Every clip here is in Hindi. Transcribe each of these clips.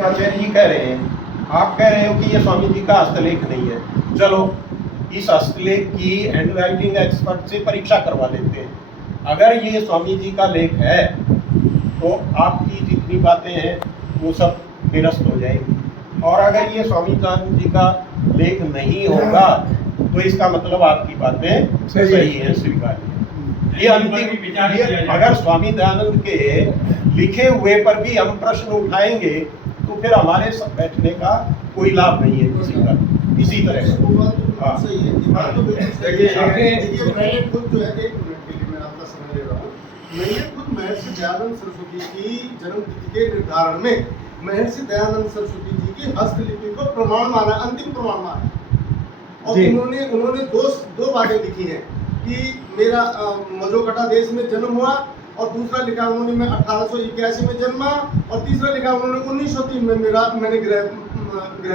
आचार्य जी कह रहे हैं, आप कह रहे हो कि ये स्वामी जी का हस्तलेख नहीं है। चलो इस हस्तलेख की हैंड राइटिंग एक्सपर्ट से परीक्षा करवा लेते हैं। अगर ये स्वामी जी का लेख है तो आपकी जितनी बातें हैं वो सब निरस्त हो जाएंगी, और अगर ये स्वामी जी का लेख नहीं होगा तो इसका मतलब आपकी बातें सही है, स्वीकार्य है। ये अंतिम, अगर स्वामी दयानंद के लिखे हुए पर भी हम प्रश्न उठाएंगे तो फिर हमारे सब बैठने का कोई लाभ नहीं है किसी का, इसी तरह। मैंने खुद जो है, एक मिनट के लिए मैं आपका समय ले रहा हूँ, मैंने खुद महर्षि दयानंद सरस्वती की जन्म तिथि के निर्धारण में महर्षि दयानंद सरस्वती जी की हस्तलिपि को प्रमाण माना, अंतिम प्रमाण माना। और उन्होंने दो बातें लिखी हैं कि मेरा मजोकटा देश में जन्म हुआ, और दूसरा लिखा उन्होंने मैं 1881 में जन्मा, और तीसरा लिखा उन्होंने 1903 में मैंने गृह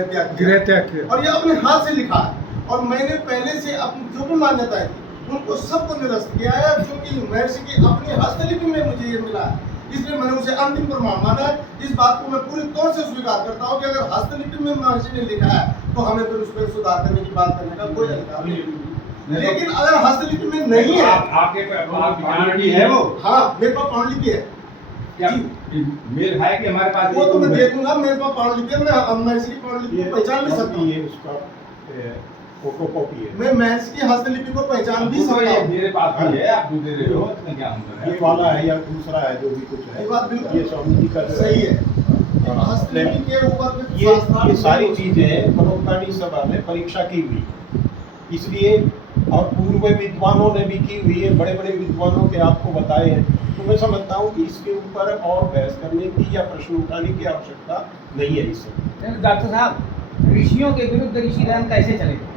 त्याग किया। और ये अपने हाथ से लिखा है, और मैंने पहले से अपनी जो भी मान्यताएं थी उनको सबको निरस्त किया है, क्योंकि महर्षि की अपनी हस्तलिपि में मुझे ये मिला है, इसलिए मैंने उसे अंतिम प्रमाण माना है। इस बात को मैं पूरी तौर से स्वीकार करता हूँ कि अगर हस्तलिपि में महर्षि ने लिखा है तो हमें फिर उस पर सुधार करने की बात करने का कोई अधिकार नहीं। लेकिन अगर हस्तलिपि में नहीं है, आपके पांडुलिपि है वो? हाँ, मेरे पास पांडुलिपि है। मेल है कि हमारे पास? वो तो मैं दे दूंगा, मेरे पास पांडुलिपि है, मैं महर्षि की पांडुलिपि को पहचान भी सकता हूँ। ये उसका फोटोकॉपी है। मैं महर्षि की हस्तलिपि को पहचान भी सकता हूँ। मेरे पास भी है, आप जो दे रहे हो इसमें क्या अंतर है? ये वाला है या दूसरा है, जो भी कुछ है, ये बात बिल्कुल ये स्वामी जी का सही है। हस्तलिपि के ऊपर ये सारी चीजें मनोकानी सभा में परीक्षा की हुई, इसलिए, और पूर्व विद्वानों ने भी की हुई है, बड़े बड़े विद्वानों के आपको बताए हैं। तो मैं समझता हूँ कि इसके ऊपर और बहस करने की या प्रश्न उठाने की आवश्यकता नहीं है। इससे डॉक्टर साहब, ऋषियों के विरुद्ध ऋषि ध्यान कैसे चलेगा?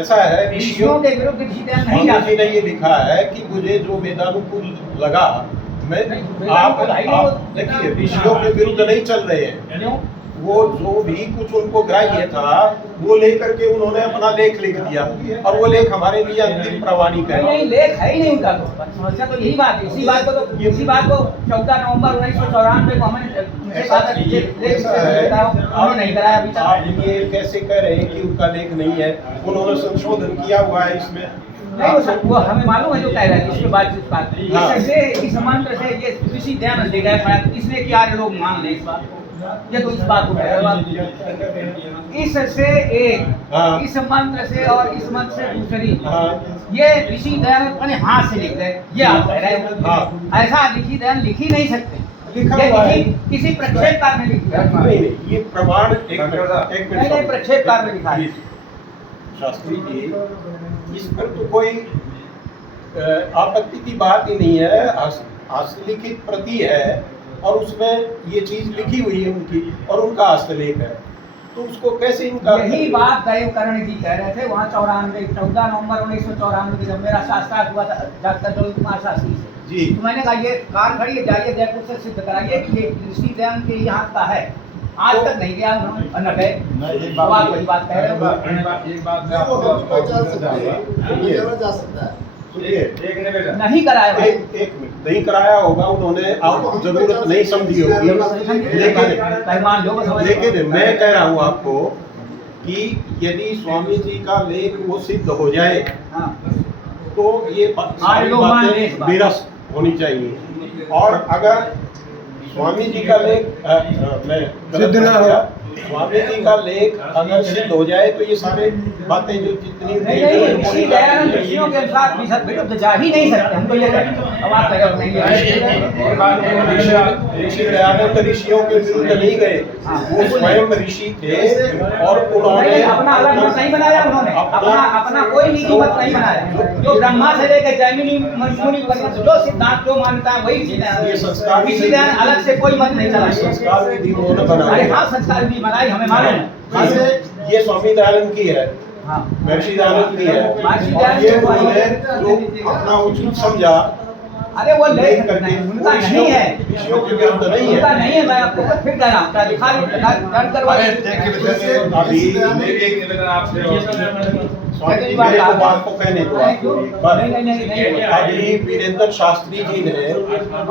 ऐसा है, ऋषियों के विरुद्ध ऋषि ध्यान नहीं स्वामी जी जाता। ने ये लिखा है कि मुझे जो वेदानुकूल लगा, मैं आप देखिए ऋषियों के विरुद्ध नहीं चल रहे हैं। वो जो भी कुछ उनको ग्राह्य था वो लेकर के उन्होंने अपना लेख लिख दिया, और वो लेख हमारे लिए अंतिम प्रमाणिक है। नहीं, लेख है ही नहीं उनका। तो समस्या तो यही बात है। इसी बात को 14 नवंबर 1994 को हमने उनसे कहा था कि लेख उन्होंने नहीं कराया अभी तक। आप ये कैसे कह रहे हैं कि उनका लेख नहीं है? उन्होंने संशोधन किया हुआ है इसमें। नहीं, वो हमें मालूम है जो कह रहा है, इसके बाद इस बात इससे इस मंत्र से ये ऋषि ध्यान दे गए, इसलिए कि यार लोग मान ले इस बात को। ये तो इस बात को कह रहा है, इससे एक, इस मंत्र से और इस मंत्र से दूसरी, ये ऋषि दयानंद अपने हाथ से लिख गए, ये आप कह रहे हैं। ऐसा ऋषि दयानंद लिख ही नहीं सकते, लिखा हुआ है। किसी प्रक्षेपकार में लिखा है। नहीं, ये प्रमाण एक नहीं, प्रक्षेपकार में लिखा है। शास्त्री जी, इस पर तो कोई आपत्ति की बात ही नहीं है। हस्तलिखित प्रति है और उसमें ये चीज लिखी हुई है उनकी, और उनका हस्तलेख है, तो उसको कैसे इनका? यही बात दैवकरण जी कह रहे थे वहाँ 14 नवंबर 1994 जब मेरा शास्त्रार्थ हुआ था डॉक्टर ज्योति कुमार शास्त्री से जी, तो मैंने कहा ये कार खड़ी है, जाइए जयपुर से सिद्ध कराइए कि ये ऋषि दयानंद के यहाँ का है। आज तक नहीं गया उन्होंने, न गए। वही बात कह रहे हो। एक बात मैं जा सकता है, नहीं कराया भाई। एक मिनट, नहीं कराया होगा उन्होंने, आप जरूरत नहीं समझी होगी, लेकिन मैं कह रहा हूँ आपको कि यदि स्वामी जी का लेख वो सिद्ध हो जाए तो ये सारी बातें निरस्त होनी चाहिए। और अगर स्वामी जी का लेख मैं सिद्ध ना हो, स्वामी जी का लेख अगर सिद्ध हो जाए तो ये सारे बातें जो जितनी ऋषि दयानंद ऋषियों के अनुसार विरुद्ध जा ही नहीं सकते, हमको ये अब आप कह रहे हो ऋषि दयानंद ऋषियों के विरुद्ध नहीं गए, वो स्वयं ऋषि थे, और उन्होंने अपना अलग मत नहीं बनाया, उन्होंने अपना कोई निजी मत नहीं बनाया। जो ब्रह्मा से लेकर जैमिनी मुनि पर्यंत जो सिद्धांत जो मानता है वही ऋषि दयानंद अलग से कोई मत नहीं चला। संस्कार विधि उन्होंने बनाई। हाँ, संस्कार विधि बनाई, हमें मालूम है। ये स्वामी दयानंद की है, महर्षि दयानंद की है, और ये उन्होंने जो अपना उचित समझा अरे वो ले नहीं करते, उनका नहीं है, विषयों के विरुद्ध नहीं उनका है। नहीं है। मैं आपको फिर कह रहा हूँ प्राधिकार दंड करवा अरे दीजिए। देखिए अभी मेरी एक निवेदन आपसे स्वामी जी मेरे को बात को कहने दो आपको एक बार। नहीं। अभी वीरेंद्र शास्त्री जी ने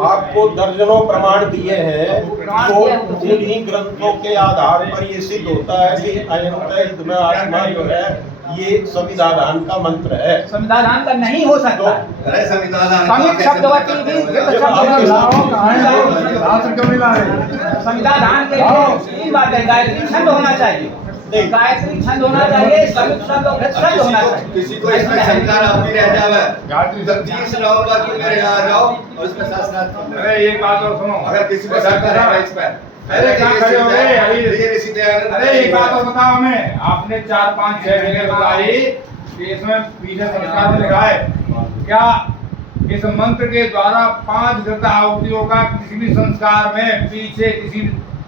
आपको दर्जनों प्रमाण दिए हैं, तो उन्हीं ग्रंथों के आधार पर ये सिद्ध होता है कि अयंत इदम आत्मा जो है ये संविधान का मंत्र है। संविधान का नहीं हो सकता। अरे संविधान संयुक्त शब्दवती भी ये तो संविधान के लिए 3 बातें, गायत्री छंद होना चाहिए, गायत्री छंद होना चाहिए, संयुक्त शब्द और छंद होना चाहिए। किसी को इसमें शंका आपकी रह जावे, 30 नवंबर को मेरे यहाँ आ जाओ और इसमें शासनार्थ। अरे एक बात और सुनो, अगर किसी को शंका है इस पर, अरे कहाँ खड़े हो गए अभी? अरे एक बात और बताओ हमें, आपने 4, 5, 6 जगह बताई कि इसमें पीछे संस्कार में लिखा है, क्या इस मंत्र के द्वारा 5 घृत आहुतियों का किसी भी संस्कार में पीछे किसी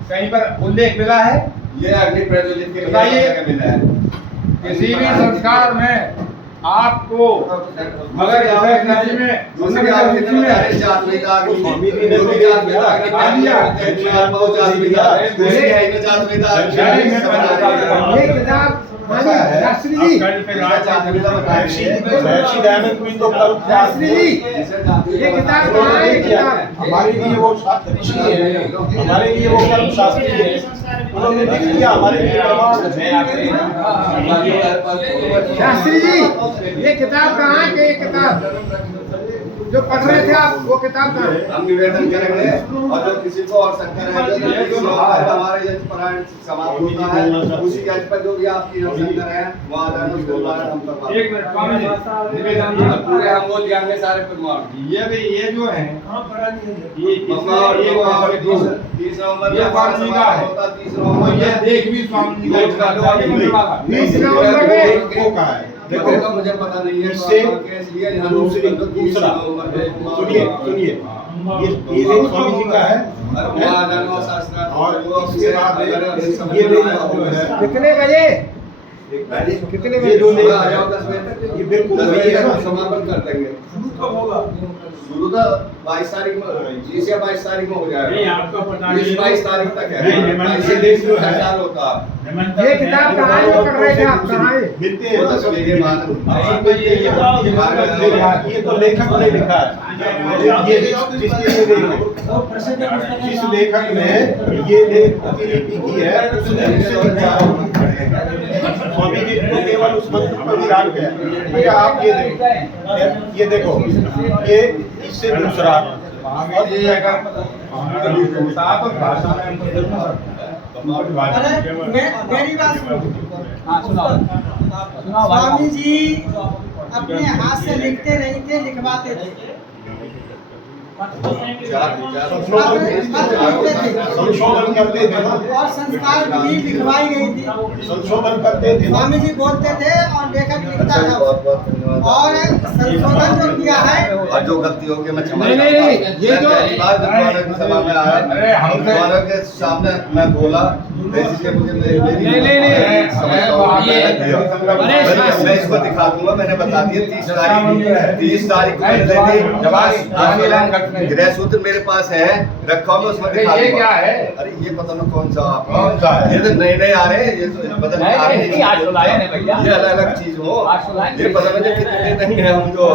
कहीं पर उल्लेख मिला है? ये अग्नि प्रज्वलित के बताइए। मिला है। किसी भी संस्कार में आपको अगर जैसे नदी में दूसरी आप कितने बता रहे जात वेदा स्वामी जी ने जो भी जात वेदा बता दिया। बहुत जात वेदा दूसरी है इनमें जात वेदा ये किताब मानिए शास्त्री जी, जात वेदा बता रहे हैं। महर्षि दयानंद भी तो कल शास्त्री जी, ये किताब कहाँ है? ये किताब हमारे लिए वो ऋषि है, हमारे लिए वो कर्म शास्त्री है, उन्होंने लिख दिया, हमारे लिए प्रमाण है। शास्त्री जी, ये किताब कहाँ है? ये किताब जो पढ़ रहे थे आप, वो किताब कहाँ है? हम निवेदन करेंगे और जो किसी को और शंका है जो हमारे यज्ञ पारायण समाप्त होता है उसी यज्ञ पर जो भी आपकी शंका है वहाँ जाना उसके बाद हम करवा एक मिनट स्वामी जी, निवेदन और पूरे हम बोल दियांगे सारे प्रमाण ये जो है ये ये वो 30 नवंबर ये स्वामी जी का है। होता 30 नवंबर ये देख भी स्वामी जी का वो कहा है देखो का मुझे पता नहीं है इससे इसलिए यहाँ दूसरा सुनिए ये स्वामी जी का है और इसके बाद ये कितने बजे? कितने ये जो ले आ जाओ 10 बजे तक ये बिल्कुल 10 वही बजे है। तक समापन कर देंगे। शुरू तो 22 तारीख में 20 या 22 तारीख में हो जाएगा। 22 तारीख तक है। नहीं, निमंत्रण से देख लो है। चार होता ये किताब कहाँ है? वो कर रहे थे आप कहाँ है? मिलते हैं वो तो ये बात ये तो लेखक ने लिखा है। ये जिस लेखक ने ये लेख प्रतिलिपि की है उसने इससे लिखा है। स्वामी जी ने केवल उस मंत्र पर विराम किया। भैया आप ये देखो ये इससे दूसरा और ये अगर साफ भाषा में मेरी बात सुनो। हाँ सुनाओ स्वामी जी अपने हाथ से लिखते नहीं थे, लिखवाते थे। संशोधन करते थे ना, और संस्कार भी लिखवाई गई थी। संशोधन करते थे ना। स्वामी जी बोलते थे और लेखक लिखता था। और संशोधन जो किया है और जो गलती होगी मैं क्षमा नहीं, ये जो विद्वानों की सभा में आया अरे हम विद्वानों के सामने मैं बोला इसलिए मुझे नहीं। मैं इसको दिखा दूंगा। मैंने बता दिया 30 तारीख को मैंने दे दी। गृह सूत्र मेरे पास है रखा हूँ, उसमें दिखा ये दूंगा। क्या है? अरे ये पता ना कौन सा आप कौन सा है? ये तो नए आ रहे हैं, ये तो बदल आ रहे नहीं, आज तो लाए नहीं भैया। ये अलग अलग चीज हो। आज तो लाए ये पता मुझे कितने नहीं है हमको,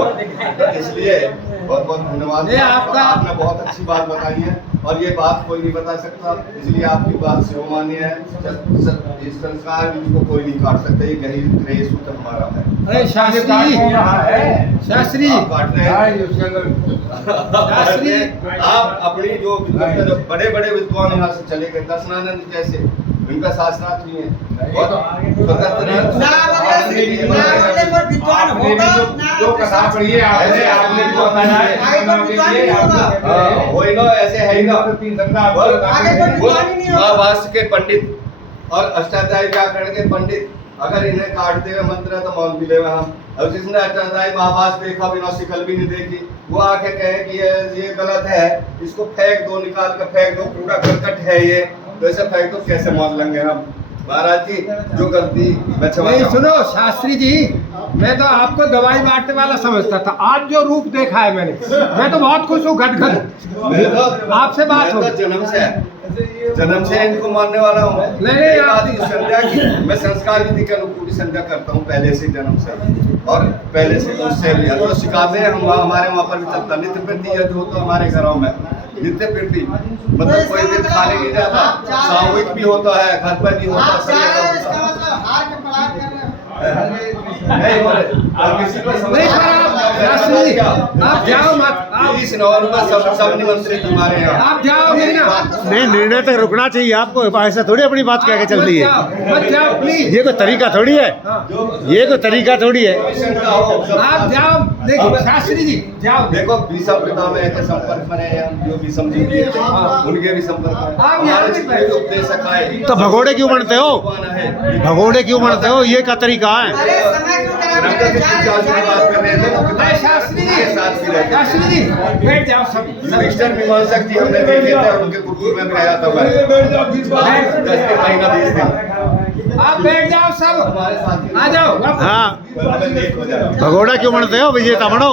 इसलिए बहुत बहुत धन्यवाद। ये आपका- आपने बहुत अच्छी बात बताई है और ये बात कोई नहीं बता सकता, इसलिए आपकी बात से मान्य है। इस संस्कार को कोई नहीं काट सकता, ये गृह सूत्र हमारा है। अरे शास्त्री जी, रहा है शास्त्री आप काट रहे हैं। उसके अंदर शास्त्री आप अपनी जो बड़े बड़े विद्वान यहाँ से चले गए, दर्शनानंद जैसे उनका शासनार्थ हुई है बहुत स्वतंत्र है। ना बोलने पर विद्वान आपने भी होगा जो कथा पढ़ी है आपने जो बताया है आगे तो विद्वान नहीं होगा। वही ना, ऐसे है ही ना। तीन संज्ञा आगे तो विद्वान ही नहीं होगा। महाभाष्य के पंडित और अष्टाध्यायी व्याकरण के पंडित अगर इन्हें काटते हुए मंत्र है तो मौन भी ले हम। अब जिसने अष्टाध्यायी महाभाष्य देखा बिना शिकल भी नहीं देखी, वो आके कहे कि ये गलत है, इसको फेंक दो, निकाल कर फेंक दो, कूड़ा करकट है ये, तो ऐसे फेंक दो, कैसे मान लेंगे हम? महाराज जी जो गलती मैं क्षमा नहीं, चाहूंगा। सुनो शास्त्री जी, मैं तो आपको दवाई बांटने वाला समझता था, आज जो रूप देखा है मैंने, मैं तो बहुत खुश हूँ। गदगद आपसे बात हो मैं तो जन्म से इनको मानने वाला हूँ। नहीं, आप- संध्या की मैं संस्कार विधि के अनुकूल ही संध्या करता हूँ पहले से, जन्म से, और पहले से उससे लिया जो सिखाते हैं हम हमारे वहाँ पर भी चलता है। नित्य प्रति है जो तो हमारे घरों में नित्य प्रति, मतलब कोई दिन खाली नहीं जाता, सामूहिक भी होता है, घर पर भी होता आप जा रहे हो, है, इसका मतलब हार के पलायन कर रहे हो। नहीं हो रहे। और किसी को समझ नहीं, पर शास्त्री जी, आप जाओ मत, आप 30 नवंबर सब निमंत्रित हमारे यहाँ। आप जाओगे ना, नहीं, निर्णय तक रुकना चाहिए आपको, ऐसा थोड़ी अपनी बात कह के चल रही है। मत जाओ प्लीज। ये कोई तरीका थोड़ी है, ये कोई तरीका थोड़ी है। आप जाओ, देखो शास्त्री जी जाओ। देखो विषम पिता में के संपर्क में रहे हम, जो विषम जी भी थे उनके भी संपर्क में आप यहाँ हमारे पे जितने भी उपदेशक आए तो भगोड़े क्यों बनते हो, भगोड़े क्यों बनते हो, ये क्या तरीका है? अरे समय क्यों खराब रंगत कर की जा रहे चार्ज की बात कर रहे थे वो अरे पिता शास्त्री जी, के साथ भी रहते शास्त्री थे। जी बैठ जाओ सब। युधिष्ठिर मीमांसक जी हमने देखे थे और उनके कुटुंब में भी रहा था मैं 10 महीना 20 दिन। आप बैठ जाओ सब, हमारे साथ आ जाओ। हाँ, लेट हो जाए। भगोड़ा क्यों बनते हो, विजेता बनो।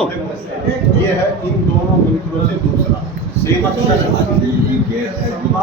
ये है इन दोनों मित्रों से दूसरा सेम अक्षर